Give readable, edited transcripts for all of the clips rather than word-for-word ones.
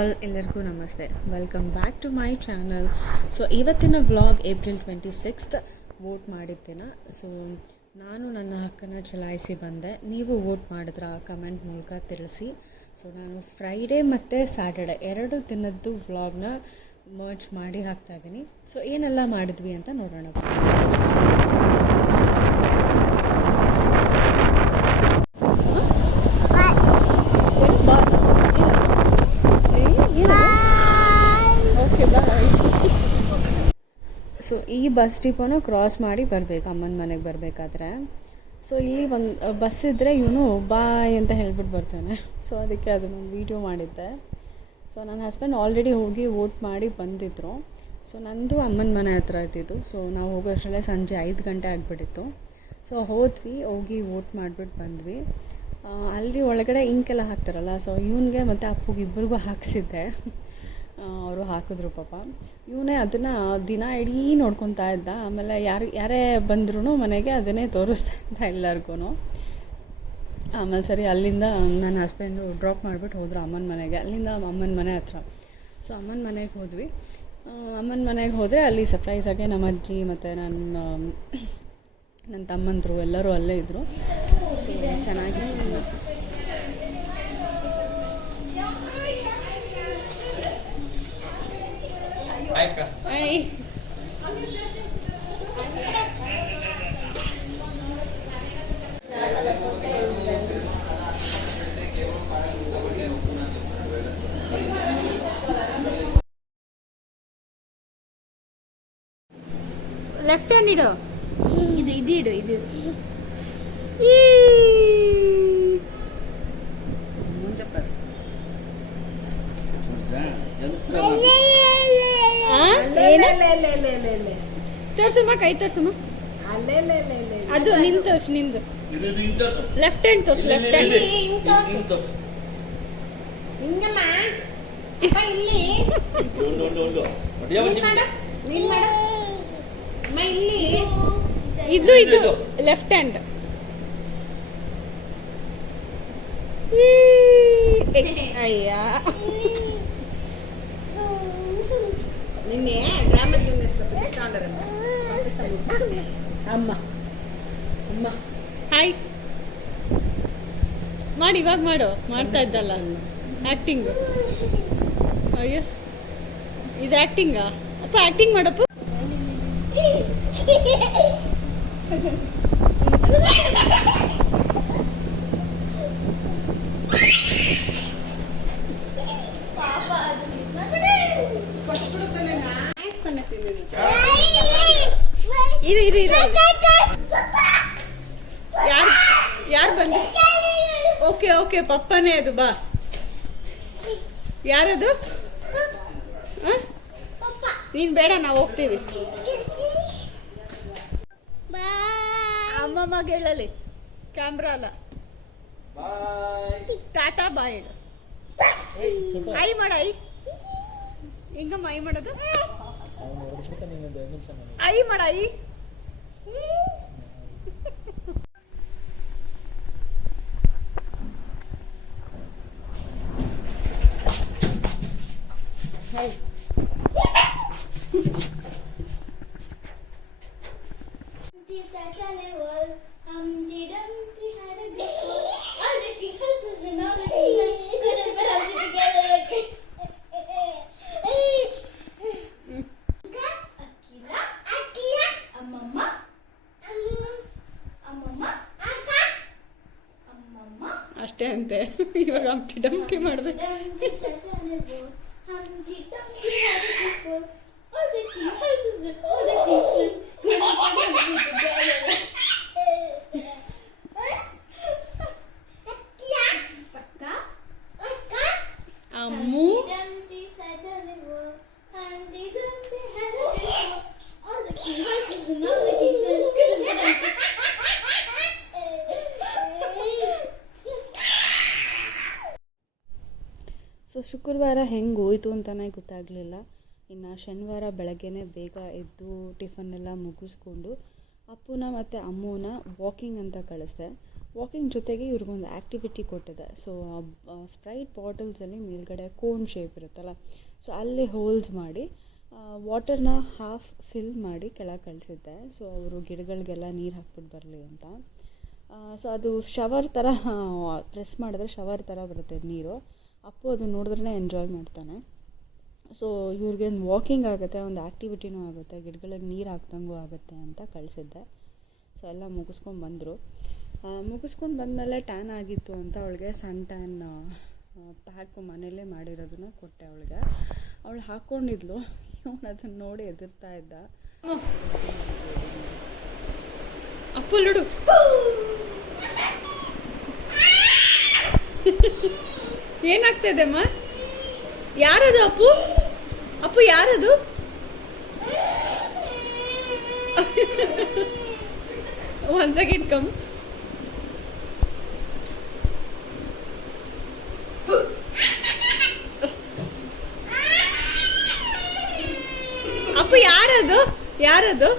All, ಎಲ್ಲರಿಗೂ ನಮಸ್ತೆ. Welcome back to my channel. So ಇವತ್ತಿನ ವ್ಲಾಗ್ ಏಪ್ರಿಲ್ 26th ವೋಟ್ ಮಾಡಿದ್ದೇನೆ. ಸೊ ನಾನು ನನ್ನ ಹಕ್ಕನ್ನು ಚಲಾಯಿಸಿ ಬಂದೆ. ನೀವು ವೋಟ್ ಮಾಡಿದ್ರ ಕಮೆಂಟ್ ಮೂಲಕ ತಿಳಿಸಿ. ಸೊ ನಾನು ಫ್ರೈಡೇ ಮತ್ತು ಸ್ಯಾಟರ್ಡೆ 2 ದಿನದ್ದು ವ್ಲಾಗ್ನ ಮರ್ಜ್ ಮಾಡಿ ಹಾಕ್ತಾಯಿದ್ದೀನಿ. ಸೊ ಏನೆಲ್ಲ ಮಾಡಿದ್ವಿ ಅಂತ ನೋಡೋಣ. ಸೊ ಈ ಬಸ್ ಡಿಪೋನ ಕ್ರಾಸ್ ಮಾಡಿ ಬರಬೇಕು ಅಮ್ಮನ ಮನೆಗೆ ಬರಬೇಕಾದ್ರೆ. ಸೊ ಇಲ್ಲಿ ಒಂದು ಬಸ್ ಇದ್ದರೆ ಇವನು ಬಾಯ್ ಅಂತ ಹೇಳ್ಬಿಟ್ಟು ಬರ್ತಾನೆ. ಸೊ ಅದಕ್ಕೆ ಅದನ್ನೊಂದು ವೀಡಿಯೋ ಮಾಡಿದ್ದೆ. ಸೊ ನನ್ನ ಹಸ್ಬೆಂಡ್ ಆಲ್ರೆಡಿ ಹೋಗಿ ವೋಟ್ ಮಾಡಿ ಬಂದಿದ್ದರು. ಸೊ ನಂದು ಅಮ್ಮನ ಮನೆ ಹತ್ರ ಇದ್ದಿದ್ದು. ಸೊ ನಾವು ಹೋಗೋಷ್ಟರಲ್ಲೇ ಸಂಜೆ 5 ಗಂಟೆ ಆಗಿಬಿಟ್ಟಿತ್ತು. ಸೊ ಹೋಗಿ ವೋಟ್ ಮಾಡಿಬಿಟ್ಟು ಬಂದ್ವಿ. ಅಲ್ಲಿ ಒಳಗಡೆ ಇಂಕೆಲ್ಲ ಹಾಕ್ತಾರಲ್ಲ, ಸೊ ಇವನಿಗೆ ಮತ್ತು ಅಪ್ಪುಗೆ ಇಬ್ಬರಿಗೂ ಹಾಕ್ಸಿದ್ದೆ. ಅವರು ಹಾಕಿದ್ರು ಪಾಪ. ಇವನೇ ಅದನ್ನು ದಿನ ಇಡೀ ನೋಡ್ಕೊತಾ ಇದ್ದ. ಆಮೇಲೆ ಯಾರೇ ಬಂದ್ರೂ ಮನೆಗೆ ಅದನ್ನೇ ತೋರಿಸ್ತಾ ಇದ್ದ ಎಲ್ಲರಿಗೂ. ಆಮೇಲೆ ಸರಿ ಅಲ್ಲಿಂದ ನನ್ನ ಹಸ್ಬೆಂಡು ಡ್ರಾಪ್ ಮಾಡಿಬಿಟ್ಟು ಹೋದರು ಅಮ್ಮನ ಮನೆಗೆ. ಅಲ್ಲಿಂದ ಅಮ್ಮನ ಮನೆ ಹತ್ರ. ಸೊ ಅಮ್ಮನ ಮನೆಗೆ ಹೋದ್ವಿ. ಅಮ್ಮನ ಮನೆಗೆ ಹೋದರೆ ಅಲ್ಲಿ ಸರ್ಪ್ರೈಸಾಗಿ ನಮ್ಮ ಅಜ್ಜಿ ಮತ್ತು ನನ್ನ ತಮ್ಮಂದರು ಎಲ್ಲರೂ ಅಲ್ಲೇ ಇದ್ದರು. ಸೊ ಚೆನ್ನಾಗಿತ್ತು. ಲೆಫ್ಟ್ ಹ್ಯಾಂಡ್ ಇಡು. ಇದು ಇಡು. ಇದು ತೋರ್ಸಮ್ಮ, ಕೈ ತೋರ್ಸಮ್ಮ. ಅದು ನಿಂದು ತೋರ್ಸು, ನಿಂದು ಲೆಫ್ಟ್ ಹ್ಯಾಂಡ್ ತೋರ್ಸು. ಲೆಫ್ಟ್ ಹ್ಯಾಂಡ್ ಇದು ಲೆಫ್ಟ್ ಹ್ಯಾಂಡ್. ಅಯ್ಯ ನಿನ್ನೆ ಡ್ರಾಮಾ ಅಮ್ಮ ಅಮ್ಮ ಹಾಯ್ ಮಾಡಿ, ಇವಾಗ ಮಾಡು. ಮಾಡ್ತಾ ಇದ್ದಲ್ಲ ಆ್ಯಕ್ಟಿಂಗ್. ಅಯ್ಯೋ ಇದು ಆ್ಯಕ್ಟಿಂಗಾ? ಅಪ್ಪ ಆ್ಯಕ್ಟಿಂಗ್ ಮಾಡಪ್ಪ. ಇರು ಯಾರು ಬಂದು? ಓಕೆ ಪಪ್ಪನೇ ಅದು. ಬಾ. ಯಾರದು? ನೀನು ಬೇಡ, ನಾವು ಹೋಗ್ತೀವಿ. ಅಮ್ಮಮ್ಮ ಹೇಳಲಿ, ಕ್ಯಾಮ್ರಾ ಅಲ್ಲ. ಟಾಟಾ ಬಾಯ್ ಹೇಳು. ಐ ಮಾಡ. ಹೆಂಗಮ್ಮ ಐ ಮಾಡೋದು? ಐ ಮಾಡ. Hey. ಅಷ್ಟೇ ಅಂತೆ. ಇವಾಗ ಡಂಟಿ ಮಾಡಿದೆ. ಅಮ್ಮು ಸೊ ಶುಕ್ರವಾರ ಹೆಂಗೆ ಹೋಯ್ತು ಅಂತಲೇ ಗೊತ್ತಾಗಲಿಲ್ಲ. ಇನ್ನು ಶನಿವಾರ ಬೆಳಗ್ಗೆನೇ ಬೇಗ ಎದ್ದು ಟಿಫನ್ನೆಲ್ಲ ಮುಗಿಸ್ಕೊಂಡು ಅಪ್ಪುನ ಮತ್ತು ಅಮ್ಮನ ವಾಕಿಂಗ್ ಅಂತ ಕಳಿಸ್ದೆ. ವಾಕಿಂಗ್ ಜೊತೆಗೆ ಇವ್ರಿಗೊಂದು ಆ್ಯಕ್ಟಿವಿಟಿ ಕೊಟ್ಟಿದೆ. ಸೊ ಸ್ಪ್ರೈಟ್ ಬಾಟಲ್ಸಲ್ಲಿ ಮೇಲ್ಗಡೆ ಕೋನ್ ಶೇಪ್ ಇರುತ್ತಲ್ಲ, ಸೊ ಅಲ್ಲಿ ಹೋಲ್ಸ್ ಮಾಡಿ ವಾಟರ್ನ ಹಾಫ್ ಫಿಲ್ ಮಾಡಿ ಕೆಳಗೆ ಕಳಿಸಿದ್ದೆ. ಸೊ ಅವರು ಗಿಡಗಳಿಗೆಲ್ಲ ನೀರು ಹಾಕ್ಬಿಟ್ಟು ಬರಲಿ ಅಂತ. ಸೊ ಅದು ಶವರ್ ಥರ ಪ್ರೆಸ್ ಮಾಡಿದ್ರೆ ಶವರ್ ಥರ ಬರುತ್ತೆ ನೀರು. ಅಪ್ಪು ಅದನ್ನು ನೋಡಿದ್ರೇ ಎಂಜಾಯ್ ಮಾಡ್ತಾನೆ. ಸೊ ಇವ್ರಿಗೆ ಒಂದು ವಾಕಿಂಗ್ ಆಗುತ್ತೆ, ಒಂದು ಆ್ಯಕ್ಟಿವಿಟಿನೂ ಆಗುತ್ತೆ, ಗಿಡಗಳಿಗೆ ನೀರು ಹಾಕ್ದಂಗೂ ಆಗುತ್ತೆ ಅಂತ ಕಳಿಸಿದ್ದೆ. ಸೊ ಎಲ್ಲ ಮುಗಿಸ್ಕೊಂಡು ಬಂದರು. ಮುಗಿಸ್ಕೊಂಡು ಬಂದಮೇಲೆ ಟ್ಯಾನ್ ಆಗಿತ್ತು ಅಂತ ಅವಳಿಗೆ ಸನ್ ಟ್ಯಾನ್ ಪ್ಯಾಕ್ ಮನೆಯಲ್ಲೇ ಮಾಡಿರೋದನ್ನ ಕೊಟ್ಟೆ ಅವಳಿಗೆ. ಅವಳು ಹಾಕ್ಕೊಂಡಿದ್ಲು. ಇವನು ಅದನ್ನು ನೋಡಿ ಎದುರ್ತಾ ಇದ್ದ. ಅಪ್ಪು ಲುಡು ಏನಾಗ್ತಾಯಿದೆ ಅಮ್ಮ? ಯಾರದು ಅಪ್ಪು? ಅಪ್ಪು ಯಾರದು? One second come. ಅಪ್ಪು ಯಾರದು? ಯಾರದು?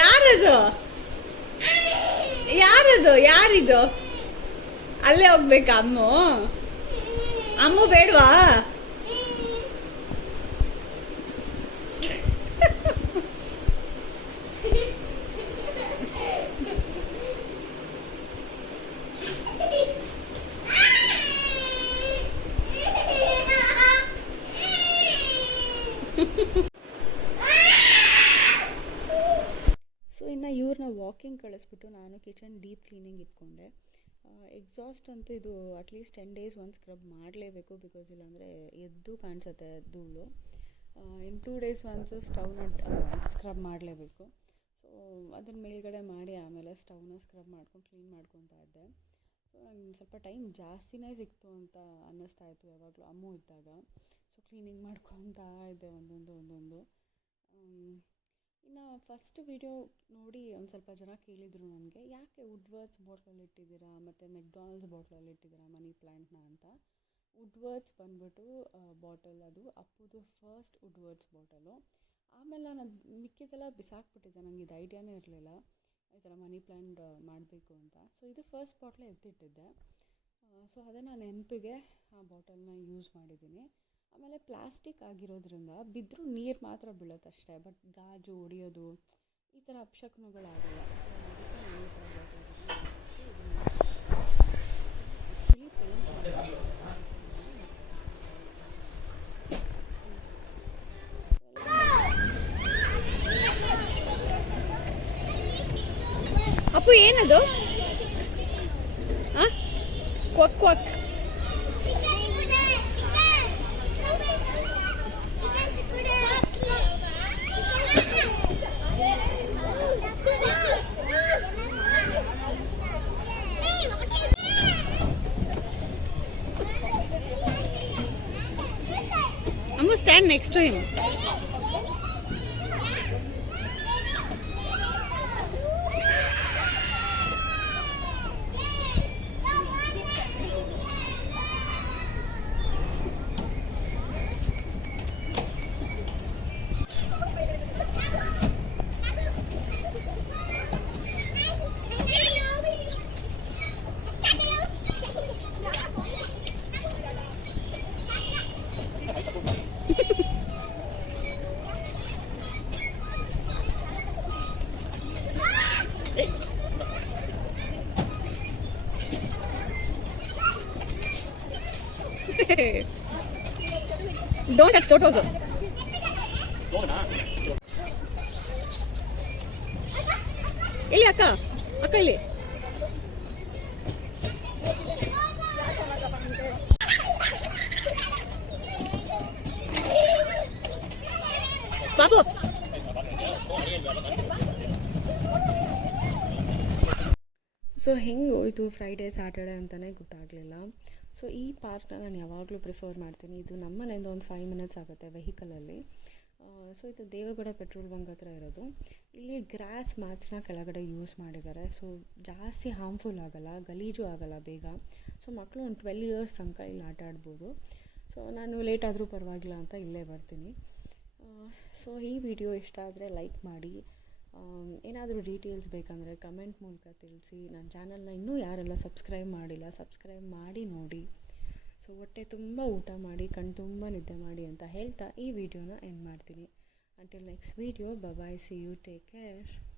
ಯಾರದು? ಯಾರದು? ಯಾರಿದು? ಅಲ್ಲೇ ಹೋಗ್ಬೇಕಾ ಅಮ್ಮು? ಅಮ್ಮು ಬೇಡವಾ? ಸೊ ಇನ್ನು ಇವ್ರನ್ನ ವಾಕಿಂಗ್ ಕಳಿಸ್ಬಿಟ್ಟು ನಾನು ಕಿಚನ್ ಡೀಪ್ ಕ್ಲೀನಿಂಗ್ ಇಟ್ಕೊಂಡೆ. ಎಕ್ಸಾಸ್ಟ್ ಅಂತೂ ಇದು ಅಟ್ಲೀಸ್ಟ್ 10 days ಒಂದು ಸ್ಕ್ರಬ್ ಮಾಡಲೇಬೇಕು, ಬಿಕಾಸ್ ಇಲ್ಲಾಂದರೆ ಎದ್ದು ಕಾಣಿಸುತ್ತೆ ಧೂಳು. ಇನ್ನು 2 days ಒನ್ಸು ಸ್ಟವ್ನ ಸ್ಕ್ರಬ್ ಮಾಡಲೇಬೇಕು. ಸೊ ಅದನ್ನ ಮೇಲ್ಗಡೆ ಮಾಡಿ ಆಮೇಲೆ ಸ್ಟವ್ನ ಸ್ಕ್ರಬ್ ಮಾಡ್ಕೊಂಡು ಕ್ಲೀನ್ ಮಾಡ್ಕೊತಾ ಇದ್ದೆ. ಸೊ ನಂಗೆ ಸ್ವಲ್ಪ ಟೈಮ್ ಜಾಸ್ತಿನೇ ಸಿಕ್ತು ಅಂತ ಅನ್ನಿಸ್ತಾ ಇತ್ತು ಯಾವಾಗಲೂ ಅಮ್ಮು ಇದ್ದಾಗ. ಸೊ ಕ್ಲೀನಿಂಗ್ ಮಾಡ್ಕೊತಾ ಇದ್ದೆ ಒಂದೊಂದು. ಇನ್ನು ಫಸ್ಟ್ ವಿಡಿಯೋ ನೋಡಿ ಒಂದು ಸ್ವಲ್ಪ ಜನ ಕೇಳಿದರು ನನಗೆ, ಯಾಕೆ ವುಡ್ವರ್ಡ್ಸ್ ಬಾಟ್ಲಲ್ಲಿ ಇಟ್ಟಿದ್ದೀರಾ ಮತ್ತು ಮೆಕ್ಡಾನಲ್ಡ್ಸ್ ಬಾಟ್ಲಲ್ಲಿ ಇಟ್ಟಿದ್ದೀರಾ ಮನಿ ಪ್ಲ್ಯಾಂಟ್ನ ಅಂತ. ವುಡ್ವರ್ಡ್ಸ್ ಬಂದ್ಬಿಟ್ಟು ಬಾಟಲ್ ಅದು ಅಪ್ಪುದು ಫಸ್ಟ್ ವುಡ್ವರ್ಡ್ಸ್ ಬಾಟಲು. ಆಮೇಲೆ ನಾನು ಮಿಕ್ಕಿದೆಲ್ಲ ಬಿಸಾಕ್ಬಿಟ್ಟಿದ್ದೆ, ನನಗೆ ಇದು ಐಡಿಯಾನೇ ಇರಲಿಲ್ಲ ಈ ಥರ ಮನಿ ಪ್ಲ್ಯಾಂಟ್ ಮಾಡಬೇಕು ಅಂತ. ಸೊ ಇದು ಫಸ್ಟ್ ಬಾಟ್ಲೇ ಎತ್ತಿಟ್ಟಿದ್ದೆ. ಸೊ ಅದನ್ನು ನೆನಪಿಗೆ ಆ ಬಾಟಲ್ನ ಯೂಸ್ ಮಾಡಿದ್ದೀನಿ. ಆಮೇಲೆ ಪ್ಲಾಸ್ಟಿಕ್ ಆಗಿರೋದ್ರಿಂದ ಬಿದ್ದರೂ ನೀರು ಮಾತ್ರ ಬೀಳುತ್ತಷ್ಟೇ, ಬಟ್ ಗಾಜು ಹೊಡಿಯೋದು ಈ ಥರ ಅಪಶಕುನಗಳಾಗಲ್ಲ. ಸೊ ಅದಕ್ಕೆ ನಾನು ಈ ಥರ ಬಾಟಲ್ಸ್ ಅಪ್ಪು ಏನದು? ಕ್ವಕ್ ಕ್ವಕ್. Stand next to him. Don't touch Toto. ಇಲ್ಲಿ ಅಕ್ಕ ಇಲ್ಲಿ ಬಾಬು. ಸೊ ಹೆಂಗೆ ಹೋಯಿತು ಫ್ರೈಡೇ ಸ್ಯಾಟರ್ಡೆ ಅಂತಲೇ ಗೊತ್ತಾಗಲಿಲ್ಲ. ಸೊ ಈ ಪಾರ್ಕ್ನ ನಾನು ಯಾವಾಗಲೂ ಪ್ರಿಫರ್ ಮಾಡ್ತೀನಿ. ಇದು ನಮ್ಮ ಮನೆಯಿಂದ ಒಂದು 5 minutes ಆಗುತ್ತೆ ವೆಹಿಕಲಲ್ಲಿ. ಸೊ ಇದು ದೇವೇಗೌಡ ಪೆಟ್ರೋಲ್ ಬಂಕ್ ಹತ್ರ ಇರೋದು. ಇಲ್ಲಿ ಗ್ರಾಸ್ ಮ್ಯಾಟ್ಸ್ನ ಕೆಳಗಡೆ ಯೂಸ್ ಮಾಡಿದ್ದಾರೆ. ಸೊ ಜಾಸ್ತಿ ಹಾರ್ಮ್ಫುಲ್ ಆಗೋಲ್ಲ, ಗಲೀಜು ಆಗೋಲ್ಲ ಬೇಗ. ಸೊ ಮಕ್ಕಳು ಒಂದು 12 years ತನಕ ಇಲ್ಲಿ ಆಟ ಆಡ್ಬೋದು. ಸೊ ನಾನು ಲೇಟ್ ಆದರೂ ಪರವಾಗಿಲ್ಲ ಅಂತ ಇಲ್ಲೇ ಬರ್ತೀನಿ. ಸೊ ಈ ವಿಡಿಯೋ ಇಷ್ಟ ಆದರೆ ಲೈಕ್ ಮಾಡಿ, ಏನಾದರೂ ಡೀಟೇಲ್ಸ್ ಬೇಕಂದರೆ ಕಮೆಂಟ್ ಮೂಲಕ ತಿಳಿಸಿ. ನನ್ನ ಚಾನಲ್ನ ಇನ್ನೂ ಯಾರೆಲ್ಲ ಸಬ್ಸ್ಕ್ರೈಬ್ ಮಾಡಿಲ್ಲ ಸಬ್ಸ್ಕ್ರೈಬ್ ಮಾಡಿ ನೋಡಿ. ಸೊ ಹೊಟ್ಟೆ ತುಂಬ ಊಟ ಮಾಡಿ ಕಣ್ಣು ತುಂಬ ನಿದ್ದೆ ಮಾಡಿ ಅಂತ ಹೇಳ್ತಾ ಈ ವಿಡಿಯೋನ ಎಂಡ್ ಮಾಡ್ತೀನಿ. Until next video, bye bye, see you, take care.